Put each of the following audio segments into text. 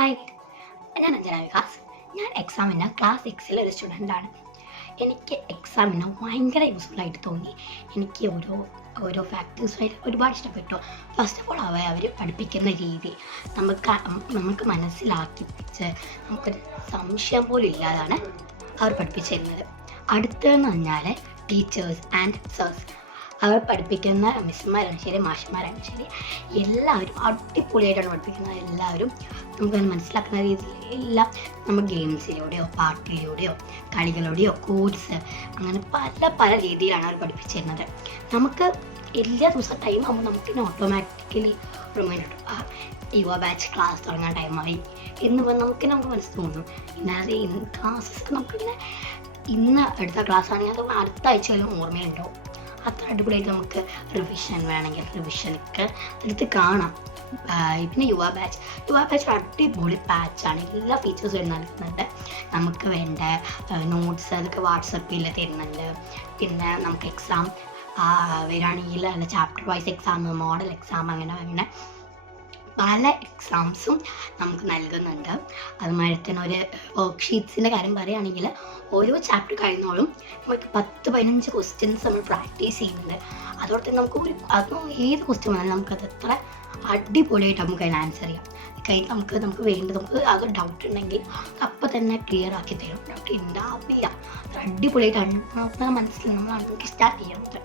Hi, ഞാൻ അഞ്ജന വികാസ്. ഞാൻ എക്സാമിന് ക്ലാസ് 6 ഒരു സ്റ്റുഡൻ്റാണ്. എനിക്ക് എക്സാമിന് ഭയങ്കര യൂസ്ഫുൾ ആയിട്ട് തോന്നി. എനിക്ക് ഓരോ ഫാക്ടേഴ്സായിട്ട് ഒരുപാട് ഇഷ്ടപ്പെട്ടു. ഫസ്റ്റ് ഓഫ് ഓൾ അവർ പഠിപ്പിക്കുന്ന രീതി നമുക്ക് മനസ്സിലാക്കിപ്പിച്ച് നമുക്കൊരു സംശയം പോലും ഇല്ലാതാണ് അവർ പഠിപ്പിച്ചു തരുന്നത്. അടുത്തതെന്ന് പറഞ്ഞാൽ ടീച്ചേഴ്സ് ആൻഡ് സേഴ്സ്. അവർ പഠിപ്പിക്കുന്ന മിസ്സുമാരാണ് ശരി, മാഷന്മാരാണ് ശരി, എല്ലാവരും അടിപൊളിയായിട്ടാണ് പഠിപ്പിക്കുന്നത്. എല്ലാവരും നമുക്കത് മനസ്സിലാക്കുന്ന രീതിയിൽ എല്ലാം നമ്മൾ ഗെയിംസിലൂടെയോ പാട്ടിലൂടെയോ കളികളുടെയോ കോഴ്സ് അങ്ങനെ പല രീതിയിലാണ് അവർ പഠിപ്പിച്ചു തരുന്നത്. നമുക്ക് എല്ലാ ദിവസവും ടൈം ആകുമ്പോൾ നമുക്കിങ്ങനെ ഓട്ടോമാറ്റിക്കലി റിമൈൻഡ് കിട്ടും, യുവ ബാച്ച് ക്ലാസ് തുടങ്ങാൻ ടൈമായി എന്ന് പറഞ്ഞാൽ നമുക്ക് മനസ്സിൽ തോന്നും. ഇന്നത് ക്ലാസ്സസ് നമുക്കിങ്ങനെ ഇന്ന് എടുത്ത ക്ലാസ് ആണെങ്കിൽ അത് അടുത്ത ആഴ്ചയിലും ഓർമ്മയുണ്ടാവും. അത്ര അടിപൊളിയായിട്ട് നമുക്ക് റിവിഷൻ വേണമെങ്കിൽ റിവിഷനൊക്കെ എടുത്ത് കാണാം. പിന്നെ യുവ ബാച്ച് അടിപൊളി ബാച്ചാണ്. എല്ലാ ഫീച്ചേഴ്സും നൽകുന്നുണ്ട്. നമുക്ക് വേണ്ട നോട്ട്സ് അതൊക്കെ വാട്സപ്പിൽ തരുന്നുണ്ട്. പിന്നെ നമുക്ക് എക്സാം വരികയാണെങ്കിൽ അല്ല chapter wise exam, model exam അങ്ങനെ പല എക്സാംസും നമുക്ക് നൽകുന്നുണ്ട്. അതുമാതിരി തന്നെ ഒരു വർക്ക്ഷീറ്റ്സിൻ്റെ കാര്യം പറയുകയാണെങ്കിൽ ഓരോ ചാപ്റ്റർ കഴിയുന്നോളും നമുക്ക് 10-15 ക്വസ്റ്റ്യൻസ് നമ്മൾ പ്രാക്ടീസ് ചെയ്യുന്നുണ്ട്. അതോടെ തന്നെ അത് ഏത് ക്വസ്റ്റ്യൻ വന്നാലും നമുക്കത് എത്ര അടിപൊളിയായിട്ട് നമുക്ക് അതിന് ആൻസർ ചെയ്യാം. കഴിഞ്ഞ് നമുക്ക് വേണ്ടത് അത് ഡൗട്ട് ഉണ്ടെങ്കിൽ അപ്പം തന്നെ ക്ലിയർ ആക്കി തരും. ഡൗട്ട് ഉണ്ടാവില്ല, അത് അടിപൊളിയായിട്ടാണ് നമുക്ക് മനസ്സിൽ നമുക്ക് സ്റ്റാർട്ട് ചെയ്യുന്നത്.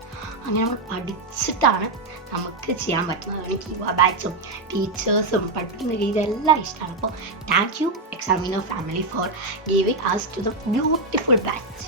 അങ്ങനെ നമ്മൾ പഠിച്ചിട്ടാണ് നമുക്ക് ചെയ്യാൻ പറ്റുന്നത്. എനിക്ക് യുവ ബാച്ചും ടീച്ചേഴ്സും പഠിപ്പിക്കുന്ന രീതി എല്ലാം ഇഷ്ടമാണ്. അപ്പോൾ thank you examiner family for giving us to the beautiful batch.